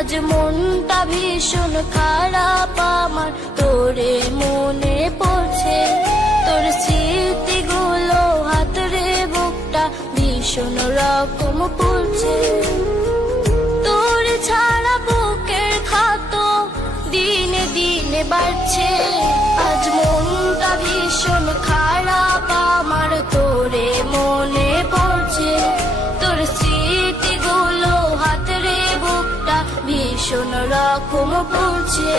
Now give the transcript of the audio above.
আজ মনটা ভীষণ খারাপ আমার, তোরে মনে পড়ছে। তোর স্মৃতিগুলো হাতরে বুকটা ভীষণ রকম পড়ছে। তোর ছাড়া বুকের ক্ষত দিনে দিনে বাড়ছে। আজ মনটা ভীষণ খারাপ আমার, তোরে মনে পড়ছে। তোর স্মৃতিগুলো হাতরে বুকটা ভীষণ রকম পড়ছে।